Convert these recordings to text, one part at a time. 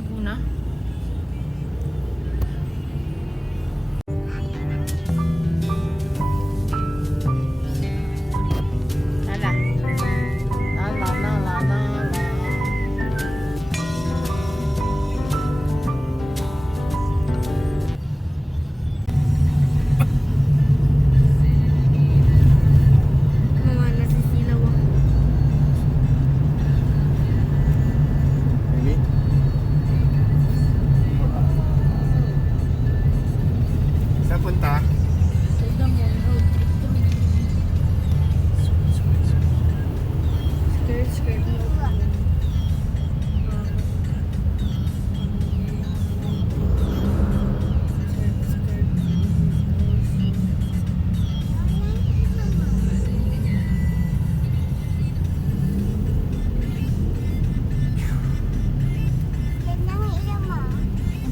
Laguna. Lala. Lala, lala, lala. Mama, nasisilaw ako. Mimi? Saan punta? Ito mo, road trip to. Skirt, skirt.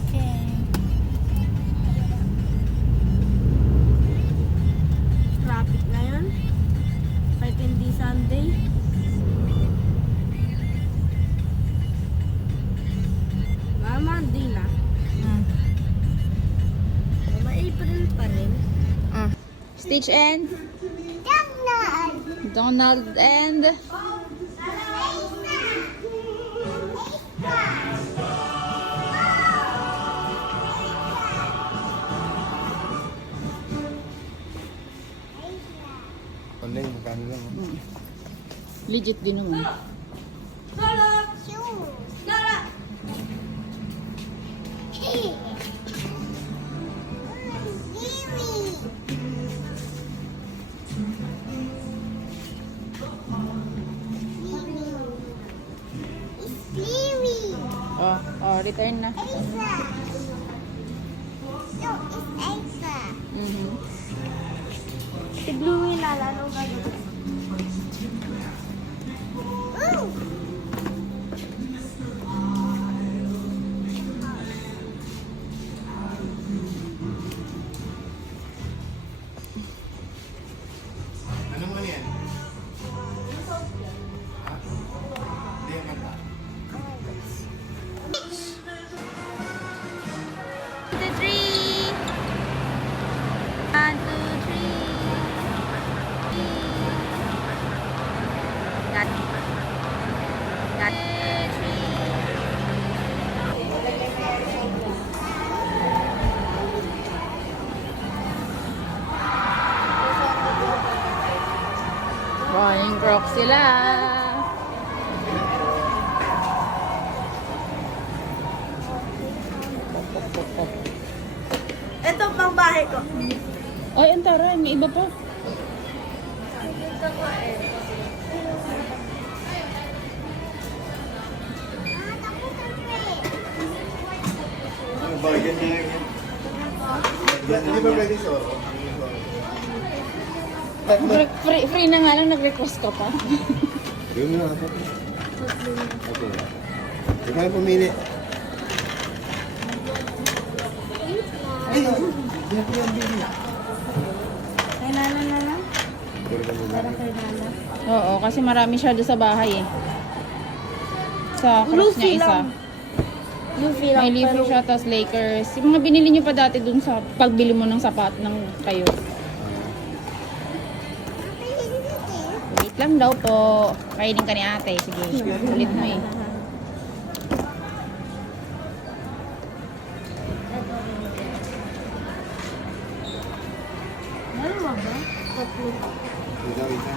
Okay. Traffic na yun. Kahit hindi Sunday. Monday na. Mama, April pa rin. Stitch and Donald and Online, magkano lang. legit din naman. Return na. Mhm. Si Bluey lalalo ka doon. Ano mo yan? Ha? Hindi yan kanta. Morning Crocs sila. Ito pang bahay ko. Ay, ang taray. May iba pa. Dito ko eh. Ano ba? Yan yan. Hindi ba pwede sa oro? Free na nga lang. Nag-request ka pa. Yung nga ako. Okay. Ikaw yung pumili. Ay! Yan po yung bili. Kay Nana na lang. Para kay Nana. Oo, kasi marami siya doon sa bahay eh. Sa cross niya isa. Luffy lang. May liver siya, tapos Lakers. Yung mga binili niyo pa dati doon sa pagbili mo ng sapat ng kayo. Wait lang daw po. Kainin ka ni ate. Sige, ulit mo eh. Dalawa ba? Tatlo. Ikaw, isa.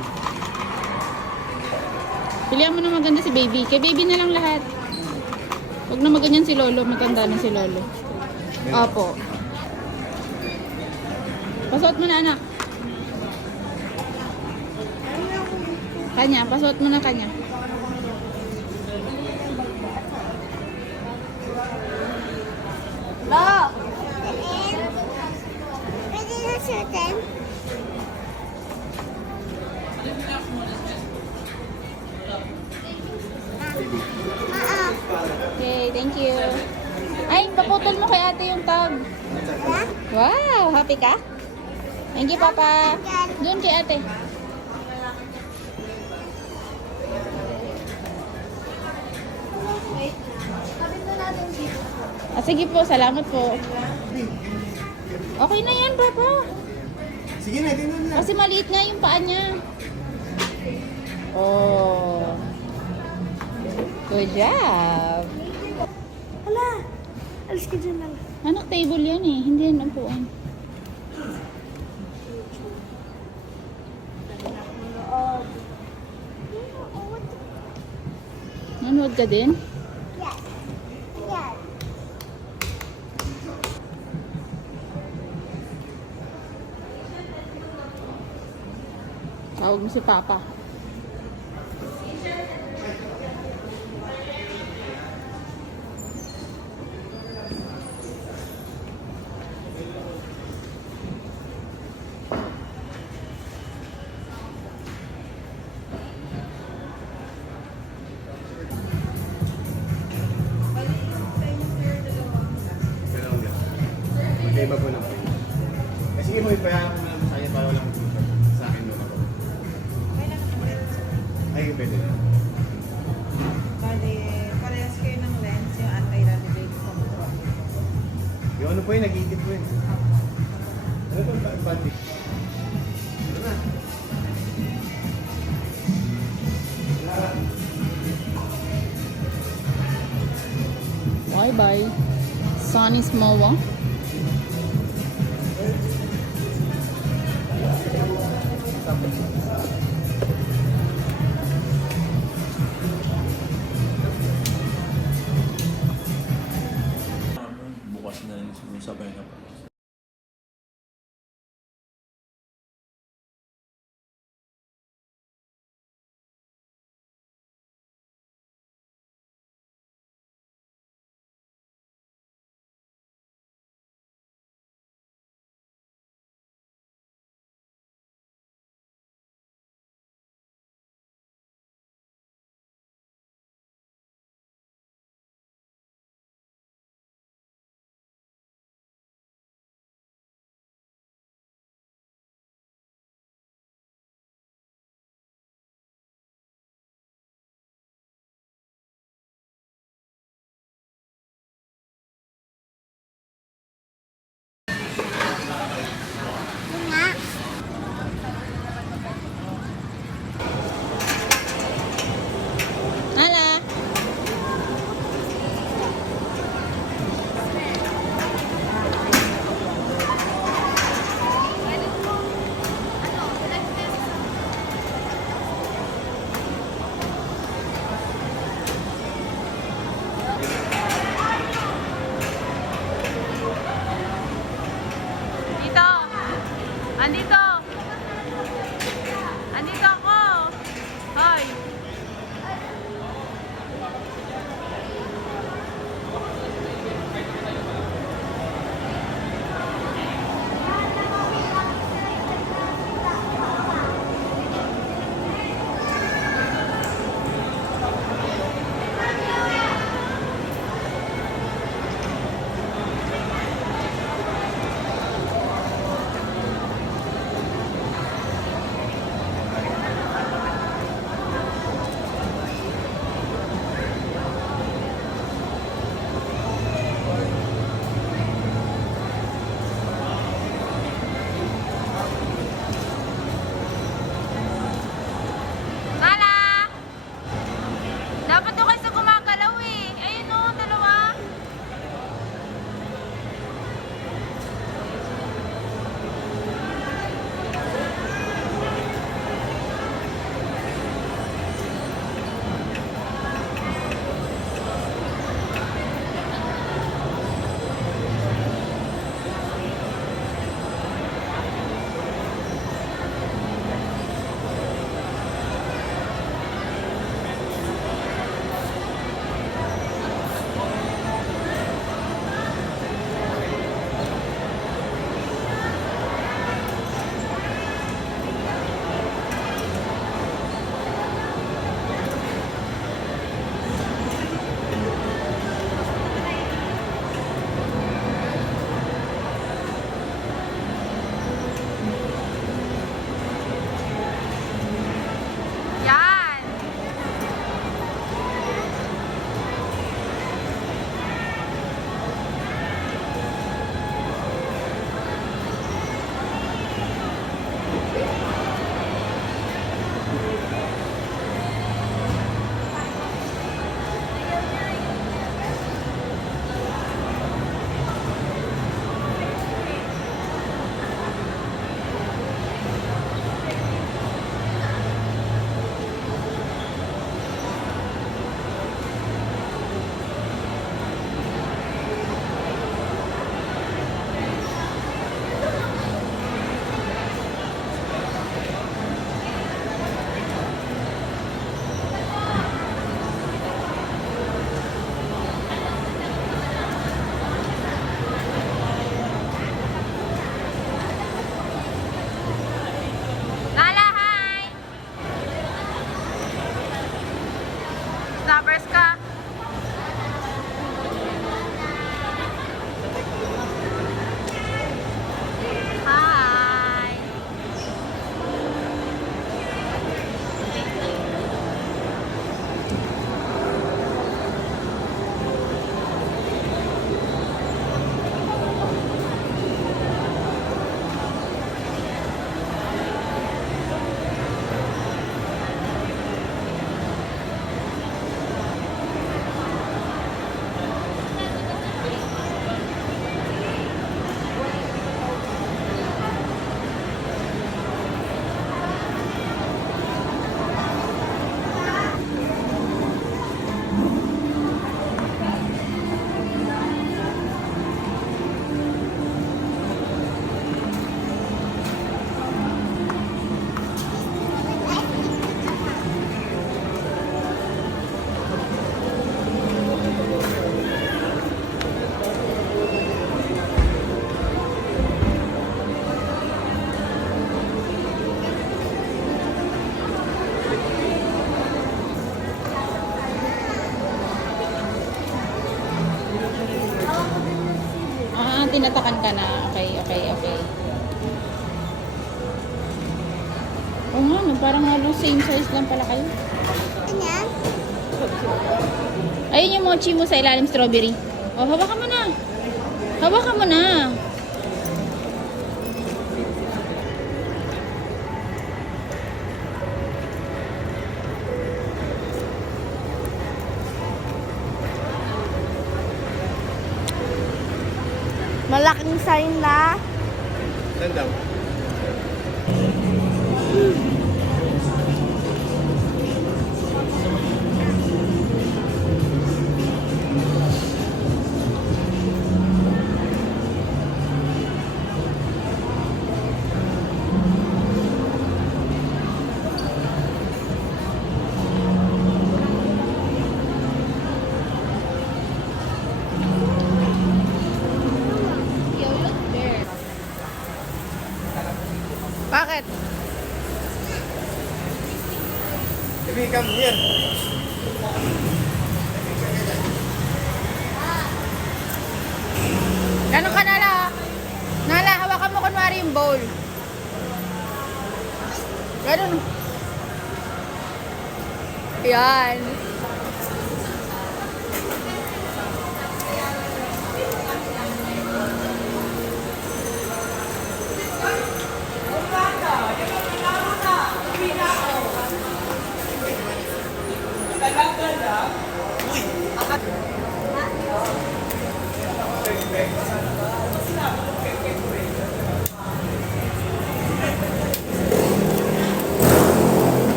Pilihan mo na maganda si baby. Kay baby na lang lahat. Huwag na maganyan si Lolo. Matanda na si Lolo. Opo. Pasuot mo na anak. Kanya. Pasuot mo na kanya. Lo! Pwede na suotin? Okay, thank you. Ay, paputol mo kay ate yung tag. Wow, happy ka? Thank you, Papa. Doon kay ate. Wait. Sabi na natin dito. Sige po, salamat po. Okay na yan, Papa. Sige na, tingnan na. Kasi maliit nga yung paa niya. Oh. Good job. Hala! Alis ka dyan lang. Anak, table yan eh. Hindi yan upuan. Nanood ka din? Yes. Yes. Tawag mo si Papa. Ganun yan. Magkaiba po lang po. Kasi sige mo, ipayahan ko na lang sa kanya para walang sa akin doon ako. Ay, pwede na. Bali, parehas kayo ng lens, yung anti-radiate sa mukha. Yung ano po yun, nag-iitip po yun. Ano ito? Pati. Ano na? Bye-bye. Sunny Smowa. Bukas na yun, sabay na pa. First ka. Hi. Tinatakan ka na. Okay. Oo nga, no, parang halos same size lang pala kayo. Ayun yung mochi mo sa ilalim strawberry. Oh, hawakan mo na. Hawakan mo na. Malaking sign na. Saan daw? Bakit? Baby, come here. Ganun ka, Nala? Nala, hawakan mo kunwari yung bowl. Ganun. Yan.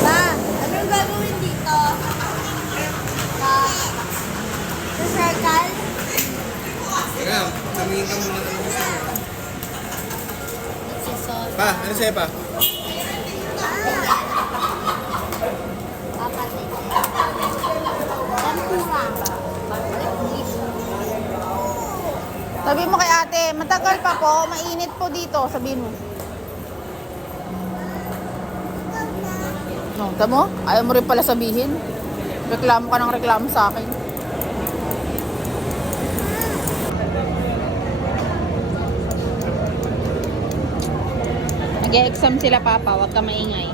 Pa, anong gagawin dito? Pa, sa circle? Teka, tumingin ka muna ng gusto mo. Sisot. Pa, ano sa'yo pa? Papatay. Tempura. Sabi mo kay ate, matagal pa po, mainit po dito, sabihin mo. No, tamo? Ayaw mo rin pala sabihin. Reklamo ka ng reklamo sa akin. Nag-e-exam sila, Papa. Huwag ka maingay.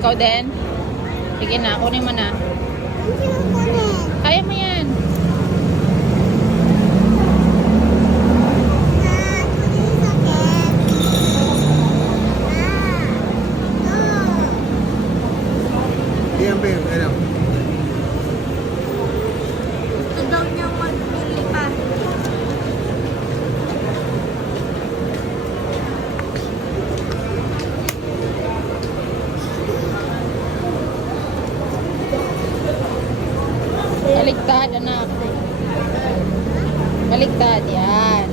Ikaw din? Sige na, kunin mo na. Kaya mo yan. Iyan ba yun? Ano? Gusto daw niyang magpili pa. Baligtad, anak. Baligtad, yan.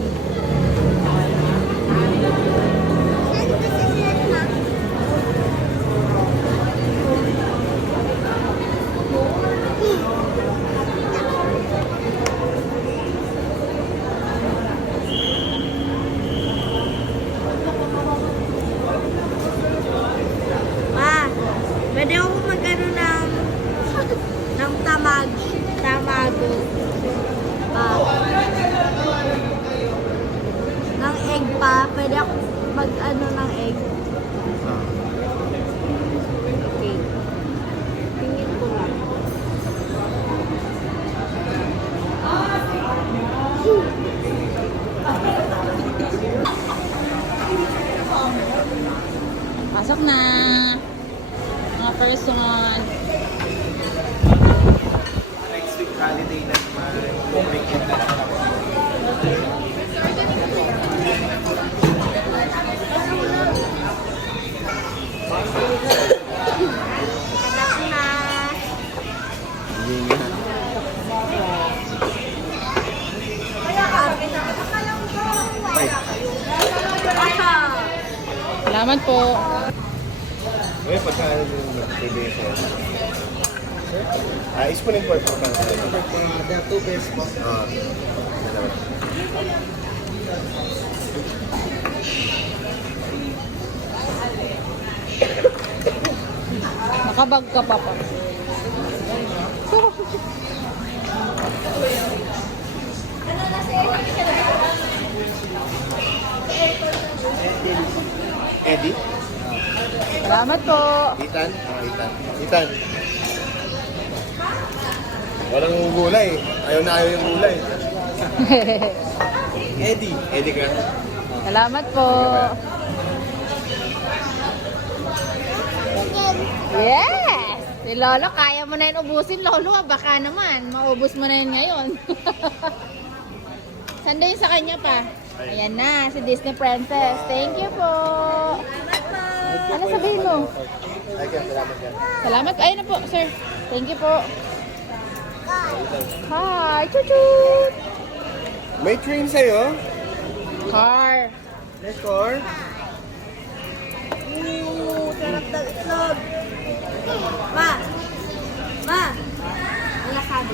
pwede ako mag-ano ng egg. Ah. Okay. Tingin ko lang. Pasok na. Mga person. Next week holiday na naman. Weekend na lang ako. Anak na. Hindi nga. Salamat po. Ngayon, pagka ano yung nagbibigay sa'yo? Spoon and fork po ka. There are 2 pairs po. Nakabag ka pa pa. Eddie? Salamat po. Ethan? Ethan. Ethan. Walang gulay. Ayaw na ayaw yung gulay. Eddie. Eddie ka. Salamat po. Yes! Si Lolo, kaya mo na yun ubusin, Lolo. Baka naman, maubos mo na yun ngayon. Sando yun sa kanya pa. Ayan na, si Disney Princess. Thank you po. Ano sabihin mo? Salamat ka. Salamat. Ayun na po, sir. Thank you po. Hi, chut-chut. May train sa'yo? Car. Next car? Sarap ng itlog. Ma! Ma! Wala sabi.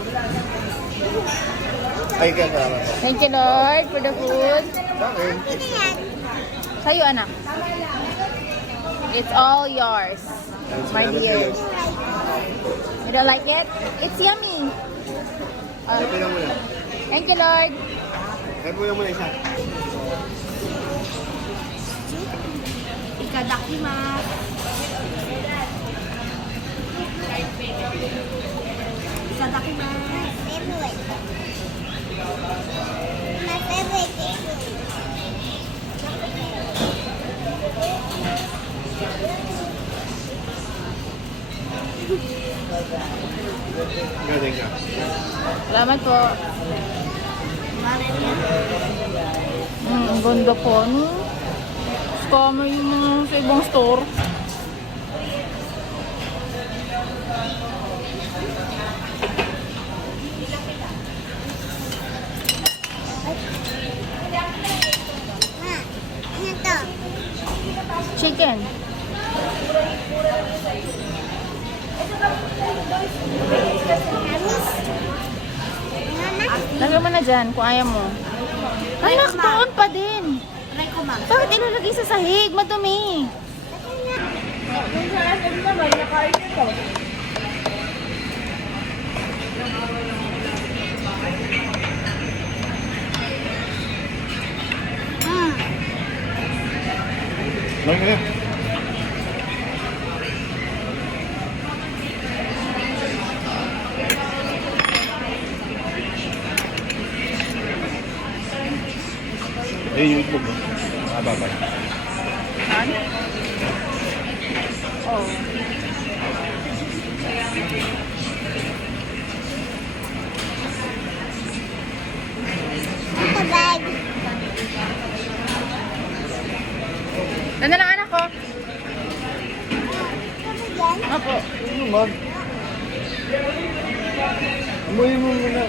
Ay, ka, salamat. Thank you, Lord, for the food. Bakit? Sa'yo, anak. It's all yours, my dears. You don't like it? It's yummy. Happy lang muna. Thank you, Lord. Happy lang muna isa. Ikadakimasu. Ikadakimasu. My favorite is Galing ka. Salamat po. Ang ganda po, no? Scammer yung mga sa ibang store. Chicken. Lagay mo na dyan kung ayaw mo. Anak, doon pa din. Try ko, ma'am. Bakit ilalagay sa sahig? Madumi. Lang ka. Ayun yung itlog mo. Babay. Ano? Oh. Bag. Ganda ng anak ko. Opo. Ano mag? Amoy mo muna.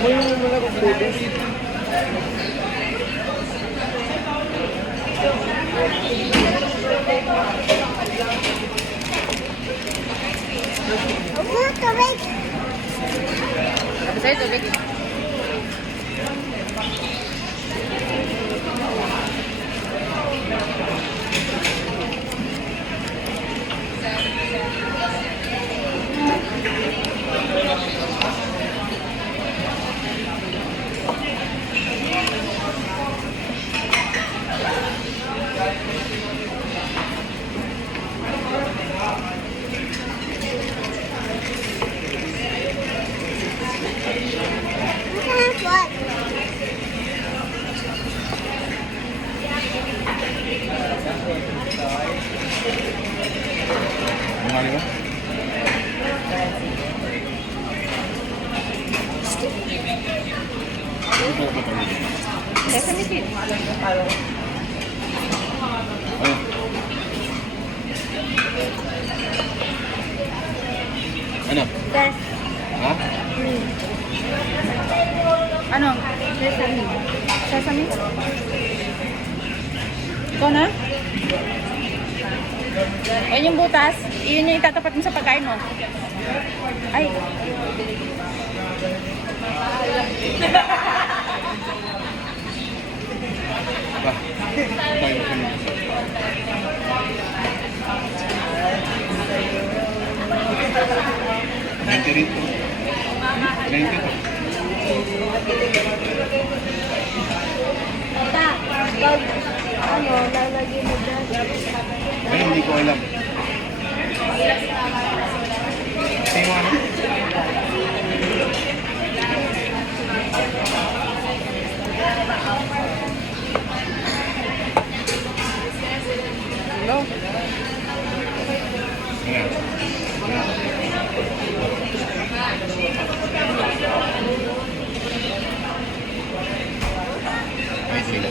Amoy mo muna kung pwede. Tubig. Tapos sa'yo, tubig. Ano ba? Sesame seed. Ano? Ano? Yes. Ha? Ano? Sesame. Sesame? Ikaw na? Ayun yung butas. Iyon yung itatapat mo sa pagkain mo. Ay. Ba? Tayo ko na. Nanti rito. Nanti to. Ta, pag ano, lalagyan mo dyan. Ay, hindi ko alam. Tingnan mo ano? Hello? Ayan. Ay, sige.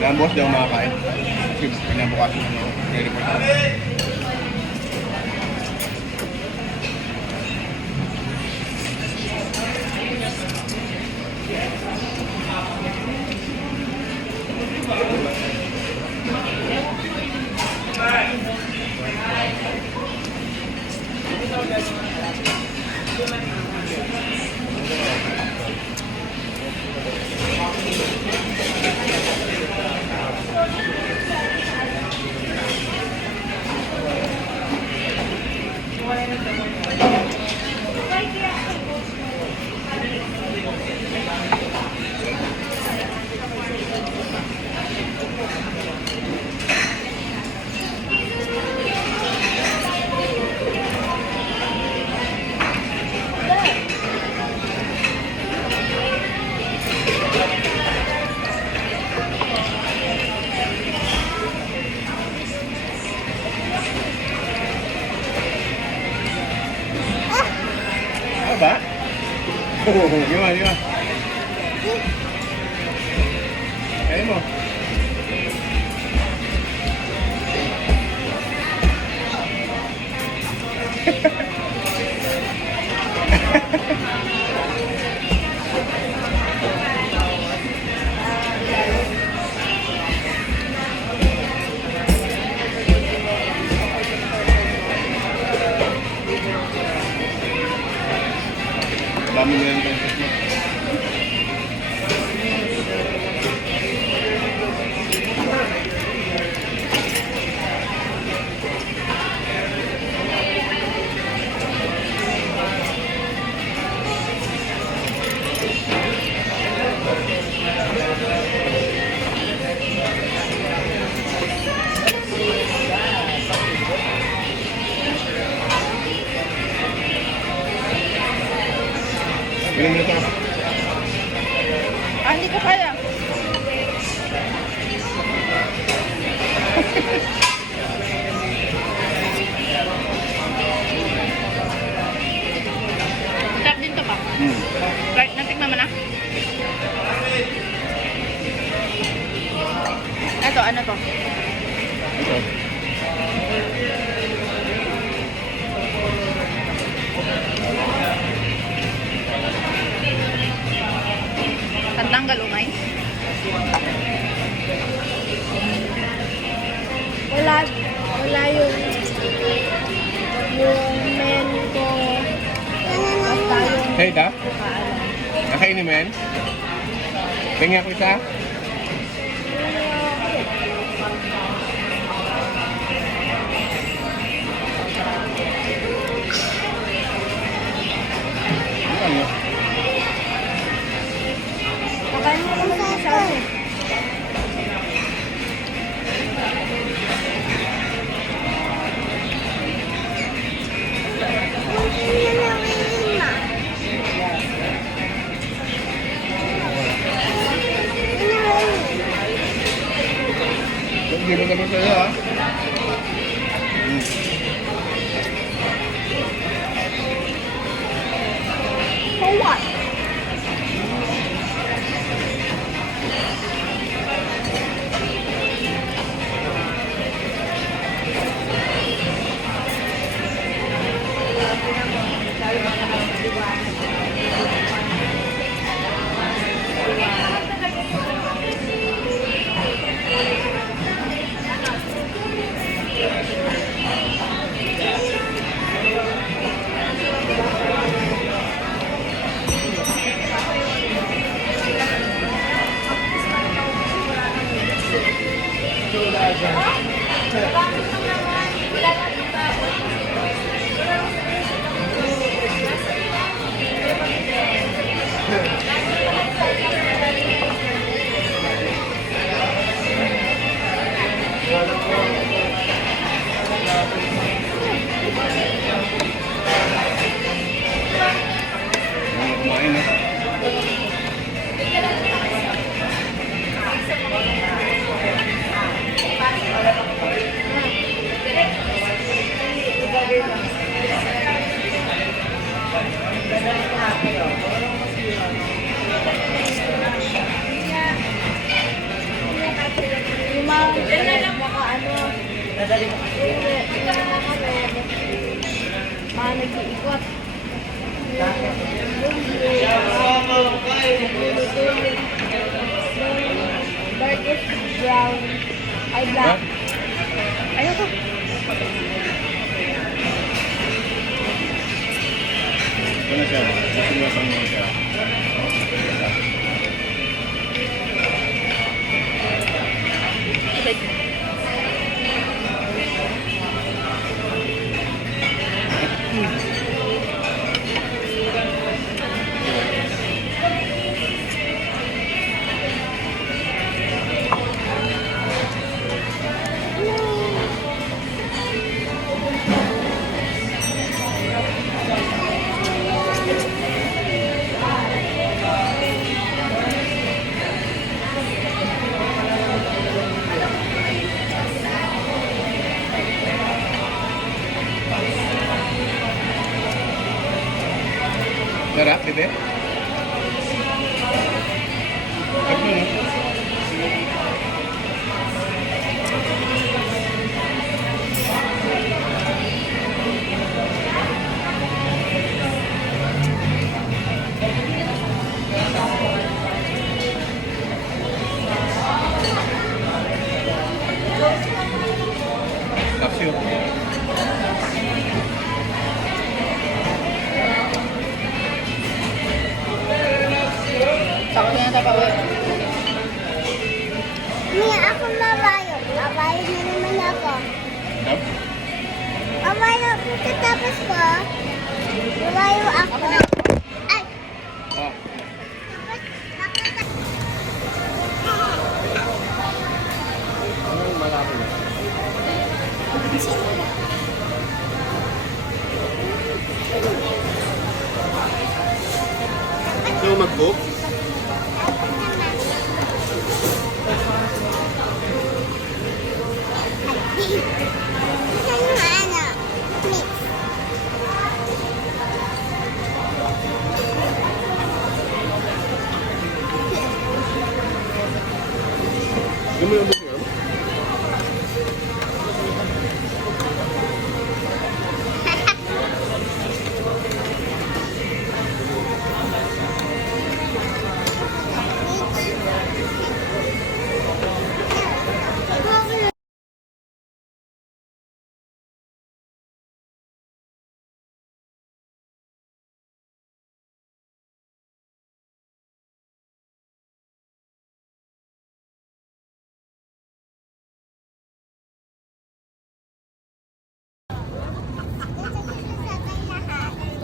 Kaya boss, di ako makakain. Kasi pinabukasan mo, re-report ako. Ano ba? Gimana, gimana? Kain mo. Dami mo yung pesos mo. Ilang minuto ka pa? Ah, hindi ko kaya. Sarap din to ba? Right, natikman mo na? Ito, ano to? Ito. Pantanggal umay? Wala yung men ko. Basta yung Hey, ta? paalam. Nakainin mo yan? Tingnan ko isa. Ano? Kakain mo naman yung isa eh. Gino naman sa'yo ha. For what? Kumain ha. Yung mga ano, mga nag-iikot. Darkest brown. Ay, black. Ayun ko. Ito na siya. Sisiwasan mo siya. Sarap, bebe? Sarap mo, no? Tapos yun. Takot na tayo pa. Mia, ako mabayo. Mabayo na naman ako. Ikaw? Mabayo, tapos ko. Mabayo ako. Ay! Oh. Anong malaki na? Ikaw mag-book? Hindi mo yung book yan?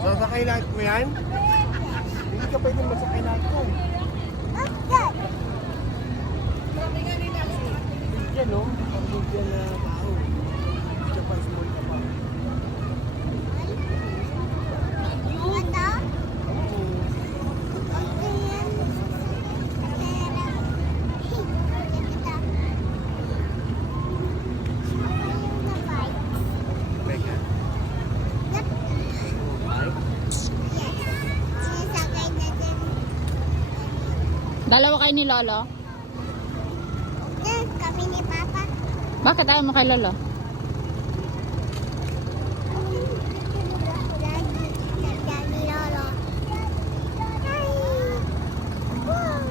Sasakay lahat mo yan? Hindi ka pwedeng masakay lahat ko. Yan no? Pag-bigyan na tao. Siya pa small ka pa. Ayaw kayo ni Lolo? Kami ni Papa. Bakit ayaw mo kay Lolo?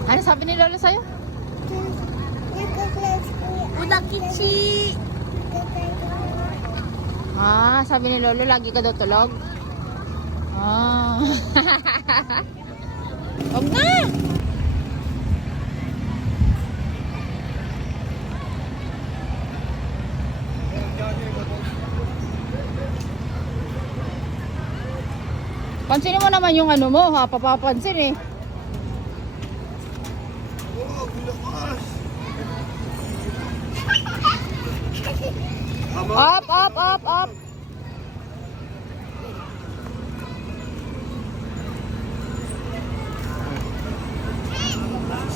Ano sabi ni Lolo sa'yo? Udah kici. Ah, sabi ni Lolo, lagi ka daw tulog? Ah. Huwag na! Pansinin mo naman yung ano mo, ha? Papapansin eh. Up, up, up, up.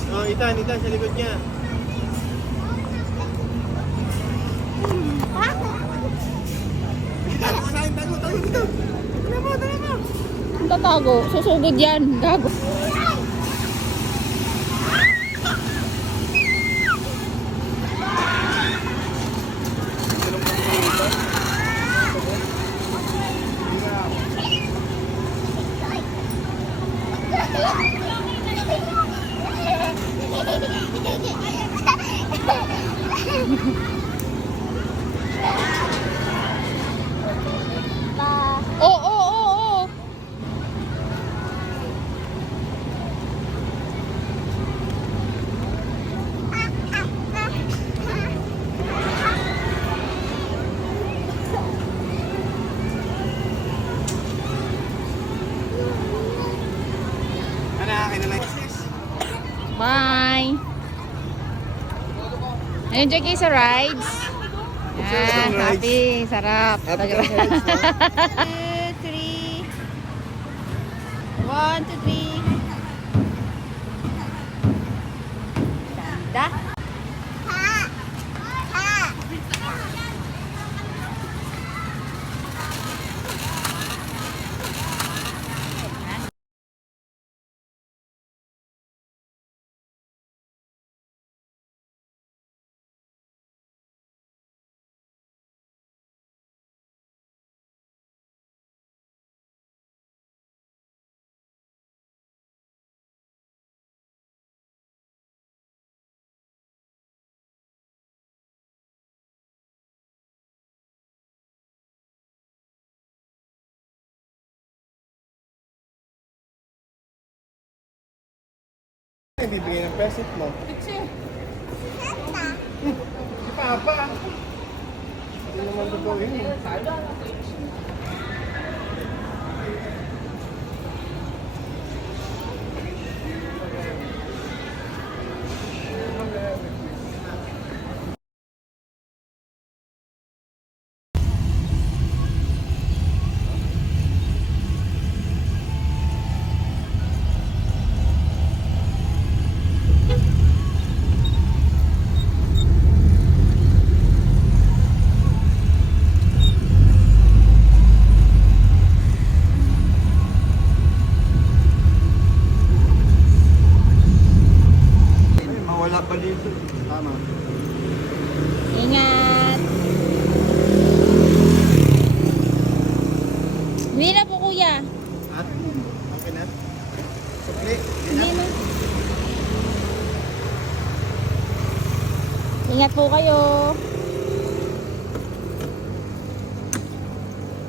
Oh, Itan, sa likod niya. Tago dito. Ang tatago, susugod yan. Gago. Oo, oo, oo. Ano, akin na lang. Bye. Enjoy kayo sa rides. Yan, happy, sarap. Happy ka sa rides, no? 2, 3. 1, 2, 3. Ganda. Bibigyan ng present mo. Si Papa. Hindi naman totoo yun. Mawala pa dito. Tama. Ingat. Hindi na po kuya. At? Okay na? Sukli? Hindi na. Ingat po kayo.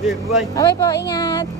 Bye. Bye po, ingat.